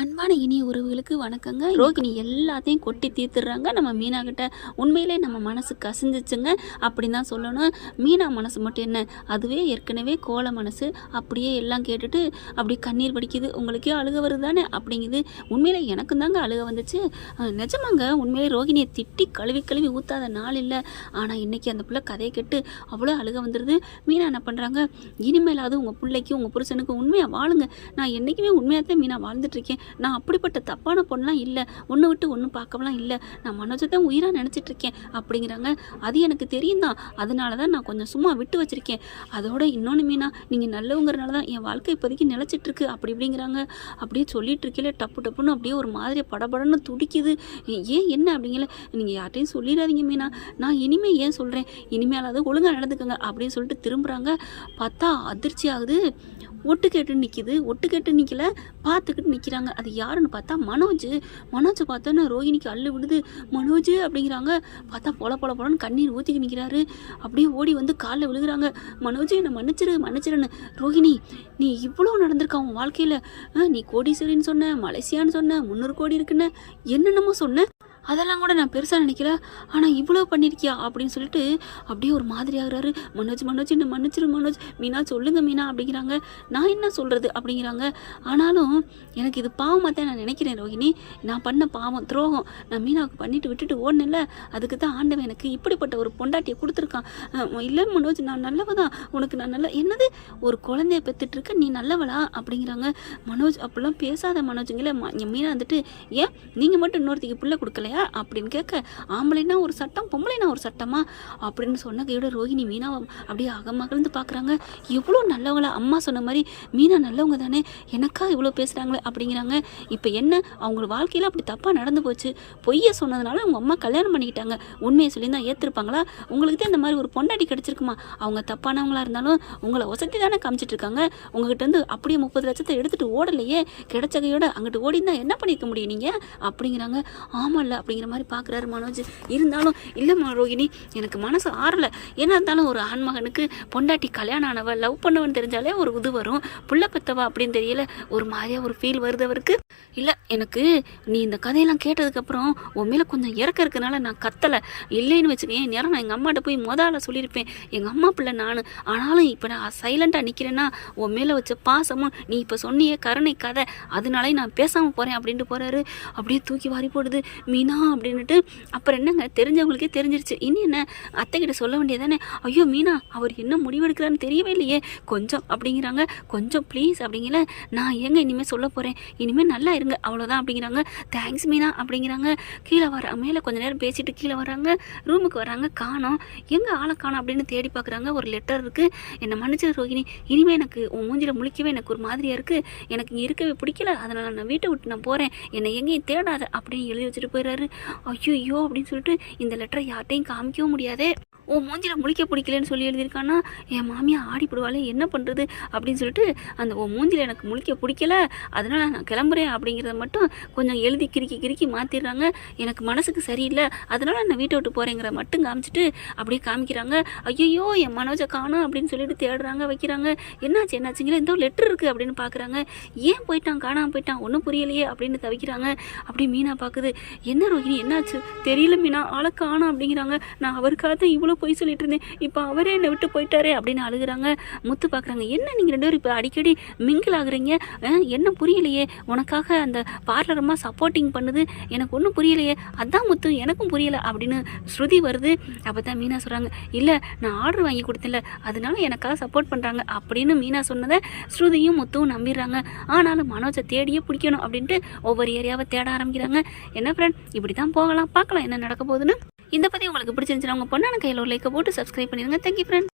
அன்பான இனிய உறவுகளுக்கு வணக்கங்க. ரோகிணி எல்லாத்தையும் கொட்டி தீர்த்துடுறாங்க நம்ம மீனா கிட்ட. உண்மையிலே நம்ம மனசு கசிஞ்சிச்சுங்க அப்படின்னு தான் சொல்லணும். மீனா மனசு மட்டும் என்ன, அதுவே ஏற்கனவே கோல மனசு. அப்படியே எல்லாம் கேட்டுட்டு அப்படியே கண்ணீர் வடிக்குது. உங்களுக்கே அழுக வருது தானே அப்படிங்குது. உண்மையிலே எனக்கும் தாங்க அழுக வந்துச்சு. நிஜமாங்க, உண்மையிலே ரோகிணியை திட்டி கழுவி கழுவி ஊற்றாத நாள் இல்லை. ஆனால் இன்றைக்கி அந்த பிள்ளை கதையை கேட்டு அவ்வளோ அழுக வந்துடுது. மீனா என்ன பண்ணுறாங்க, இனிமேலாவது உங்கள் பிள்ளைக்கு உங்கள் புருஷனுக்கு உண்மையாக வாழுங்க. நான் என்றைக்குமே உண்மையாக தான் மீனா வாழ்ந்துட்டுருக்கேன். நான் அப்படிப்பட்ட தப்பான பொண்ணெலாம் இல்லை, ஒன்று விட்டு ஒன்று பார்க்கலாம் இல்லை. நான் மனோஜை தான் உயிராக நினச்சிட்ருக்கேன் அப்படிங்கிறாங்க. அது எனக்கு தெரியும் தான், அதனால தான் நான் கொஞ்சம் சும்மா விட்டு வச்சுருக்கேன். அதோட இன்னொன்று மீனா, நீங்கள் நல்லவங்கிறனால தான் என் வாழ்க்கை இப்போதைக்கு நிலச்சிட்ருக்கு அப்படி இப்படிங்கிறாங்க. அப்படியே சொல்லிட்டு இருக்கல டப்பு டப்புன்னு அப்படியே ஒரு மாதிரி படபடன்னு துடிக்குது. ஏன் என்ன அப்படிங்கல, நீங்கள் யார்ட்டையும் சொல்லிடாதீங்க மீனா, நான் இனிமேல் ஏன் சொல்கிறேன், இனிமேலாவது ஒழுங்காக நடந்துக்கோங்க அப்படின்னு சொல்லிட்டு திரும்புகிறாங்க. பார்த்தா அதிர்ச்சி ஆகுது. ஒட்டு கேட்டு நிற்கிது. ஒட்டு கேட்டு நிற்கல, பார்த்துக்கிட்டு நிற்கிறாங்க. அது யாருன்னு பார்த்தா மனோஜை பார்த்தோன்னே ரோகிணிக்கு அள்ளு விடுது. மனோஜ் அப்படிங்கிறாங்க. பார்த்தா பொல கண்ணீர் ஊற்றிக்கு நிற்கிறாரு. அப்படியே ஓடி வந்து காலில் விழுகிறாங்க. மனோஜ் என்னை மன்னிச்சிருன்னு. ரோகிணி, நீ இவ்வளோ நடந்திருக்கா உன் வாழ்க்கையில். நீ கோடீஸ்வரின்னு சொன்ன, மலேசியான்னு சொன்ன, 300 கோடி இருக்குன்னு என்னென்னமோ சொன்ன. அதெல்லாம் கூட நான் பெருசாக நினைக்கல, ஆனால் இவ்வளோ பண்ணியிருக்கியா அப்படின்னு சொல்லிட்டு அப்படியே ஒரு மாதிரி ஆகுறாரு. மனோஜ் என்ன மன்னிச்சிரு மனோஜ், மீனா சொல்லுங்கள் மீனா அப்படிங்கிறாங்க. நான் என்ன சொல்கிறது அப்படிங்கிறாங்க. ஆனாலும் எனக்கு இது பாவமாக தான் நான் நினைக்கிறேன் ரோஹிணி. நான் பண்ண பாவம் துரோகம். நான் மீனாவுக்கு பண்ணிட்டு விட்டுட்டு ஓடனில்ல, அதுக்கு தான் ஆண்டவன் எனக்கு இப்படிப்பட்ட ஒரு பொண்டாட்டியை கொடுத்துருக்கான். இல்லை மனோஜ், நான் நல்லவ தான், உனக்கு நான் நல்ல என்னது ஒரு குழந்தைய பெற்றுட்டு இருக்க, நீ நல்லவளா அப்படிங்கிறாங்க. மனோஜ் அப்படிலாம் பேசாத மனோஜுங்களே. மீனா வந்துட்டு, ஏன் நீங்கள் மட்டும் இன்னொருத்திக்கு பிள்ளை கொடுக்கலையா அப்படின்னு கேட்க, ஆம்பளைனா ஒரு சட்டம், பொம்பளைனா ஒரு சட்டமா அப்படின்னு சொன்ன கையோட ரோஹிணி மீனாவை அப்படியே அகமகிழ்ந்து பார்க்குறாங்க. எவ்வளோ நல்லவங்களா, அம்மா சொன்ன மாதிரி மீனா நல்லவங்க தானே, எனக்கா இவ்வளோ பேசுகிறாங்களே அப்படிங்கிறாங்க. இப்போ என்ன, அவங்க வாழ்க்கையில் அப்படி தப்பாக நடந்து போச்சு. பொய்யை சொன்னதுனால அவங்க அம்மா கல்யாணம் பண்ணிக்கிட்டாங்க. உண்மையை சொல்லி தான் ஏற்றுருப்பாங்களா? உங்களுக்கு தான் இந்த மாதிரி ஒரு பொண்டாட்டி கிடச்சிருக்குமா? அவங்க தப்பானவங்களா இருந்தாலும் உங்களை ஒசத்தி தானே காமிச்சிட்டு இருக்காங்க. உங்ககிட்ட இருந்து அப்படியே 30 லட்சத்தை எடுத்துகிட்டு ஓடலையே, கிடைச்ச கையோட அங்கிட்டு ஓடினா என்ன பண்ணியிருக்க முடியும் நீங்கள் அப்படிங்கிறாங்க. ஆமாம்ல அப்படிங்கிற மாதிரி பார்க்குறாரு மனோஜ். இருந்தாலும் இல்லைம்மா ரோகிணி, எனக்கு மனசு ஆறலை. என்ன இருந்தாலும் ஒரு ஆண்மகனுக்கு பொண்டாட்டி கல்யாணம் ஆனவ, லவ் பண்ணவன்னு தெரிஞ்சாலே ஒரு இது வரும். புள்ள பெத்தவா அப்படின்னு தெரியல, ஒரு மாதிரியாக ஒரு ஃபீல் வருது அவருக்கு. இல்லை, எனக்கு நீ இந்த கதையெல்லாம் கேட்டதுக்கப்புறம் உன் மேலே கொஞ்சம் இறக்க இருக்கனால நான் கத்தலை. இல்லைன்னு வச்சுக்கேன், நேரம் நான் எங்கள் அம்மாட்ட போய் முதல்ல சொல்லியிருப்பேன், எங்கள் அம்மா பிள்ளை நான். ஆனாலும் இப்போ நான் சைலண்ட்டாக நிற்கிறேன்னா உன் மேலே வச்ச பாசமும் நீ இப்போ சொன்னியே கருணை கதை, அதனாலே நான் பேசாமல் போகிறேன் அப்படின்ட்டு போகிறாரு. அப்படியே தூக்கி வாரி போடுது மீனா அப்படின்ட்டு. அப்புறம் என்னங்க, தெரிஞ்சவங்களுக்கே தெரிஞ்சிருச்சு. இனி என்ன, அத்தைக்கிட்ட சொல்ல வேண்டியதானே. ஐயோ மீனா, அவர் என்ன முடிவெடுக்கிறான்னு தெரியவே இல்லையே கொஞ்சம் அப்படிங்கிறாங்க. கொஞ்சம் ப்ளீஸ் அப்படிங்கல, நான் ஏங்க இனிமேல் சொல்ல போகிறேன், இனிமேல் நல்லா இருங்க அவ்வளோதான் அப்படிங்கிறாங்க. தேங்க்ஸ் மீனா அப்படிங்கிறாங்க. கீழே வர மேலே கொஞ்சம் நேரம் பேசிட்டு கீழே வராங்க. ரூமுக்கு வராங்க, காணோம். எங்கே ஆளை காணோம் அப்படின்னு தேடி பார்க்குறாங்க. ஒரு லெட்டர் இருக்குது. என்னை மன்னிச்சிரு ரோகிணி, இனிமேல் எனக்கு உன் மூஞ்சில் முழிக்கவே எனக்கு ஒரு மாதிரியாக இருக்குது, எனக்கு இங்கே இருக்கவே பிடிக்கல, அதனால் நான் வீட்டை விட்டு நான் போகிறேன், என்னை எங்கேயும் தேடாத அப்படின்னு எழுதி வச்சுட்டு போயிடுறாரு. ஐயோ அப்படின்னு சொல்லிட்டு இந்த லெட்டரை யார்ட்டையும் காமிக்கவும் முடியாதே. உன் மூஞ்சில் முழிக்க பிடிக்கலன்னு சொல்லி எழுதியிருக்கான்னா என் மாமியா ஆடிப்படுவாளே, என்ன பண்ணுறது அப்படின்னு சொல்லிட்டு, அந்த உன் மூஞ்சில் எனக்கு முழிக்க பிடிக்கல, அதனால் நான் கிளம்புறேன் அப்படிங்கிறத மட்டும் கொஞ்சம் எழுதி கிறுக்கி மாற்றிடுறாங்க. எனக்கு மனசுக்கு சரியில்லை, அதனால் நான் வீட்டை விட்டு போகிறேங்கிற மட்டும் காமிச்சிட்டு அப்படியே காமிக்கிறாங்க. ஐயோ என் மனோஜை காணும் அப்படின்னு சொல்லிட்டு தேடுறாங்க, வைக்கிறாங்க. என்னாச்சுங்களா, இந்த லெட்டர் இருக்குது அப்படின்னு பார்க்குறாங்க. ஏன் போயிட்டான், காணாமல் போயிட்டான், ஒன்றும் புரியலையே அப்படின்னு தவிக்கிறாங்க. அப்படியே மீனா பார்க்குது. என்ன ரோஹிணி என்னாச்சு தெரியல மீனா, ஆளை காணும் அப்படிங்கிறாங்க. நான் அவருக்காக தான் இவ்வளோ போய் சொல்லிட்டு இருந்தேன், இப்போ அவரே என்னை விட்டு போயிட்டாரே அப்படின்னு அழுகுறாங்க. முத்து பார்க்குறாங்க. என்ன நீங்கள் 2 பேரும் இப்போ அடிக்கடி மிங்கிள் ஆகுறீங்க, என்ன புரியலையே, உனக்காக அந்த பார்லரமாக சப்போர்ட்டிங் பண்ணுது, எனக்கு ஒன்றும் புரியலையே, அதான் முத்து எனக்கும் புரியலை அப்படின்னு ஸ்ருதி வருது. அப்போ தான் மீனா சொல்கிறாங்க, இல்லை நான் ஆர்டர் வாங்கி கொடுத்தேன்ல, அதனால எனக்காக சப்போர்ட் பண்ணுறாங்க அப்படின்னு மீனா சொன்னதை ஸ்ருதியும் முத்துவும் நம்பிடுறாங்க. ஆனாலும் மனோஜை தேடியே பிடிக்கணும் அப்படின்ட்டு ஒவ்வொரு ஏரியாவை தேட ஆரம்பிக்கிறாங்க. என்ன ஃப்ரெண்ட், இப்படி தான் போகலாம், பார்க்கலாம் என்ன நடக்க போகுதுன்னு. இந்த பற்றி உங்களுக்கு பிடிச்சிருந்துச்சுன்னா உங்கள் பொண்ணான கையில் ஒரு லைக்கை போட்டு சப்ஸ்கிரைப் பண்ணிடுங்க. Thank you friend.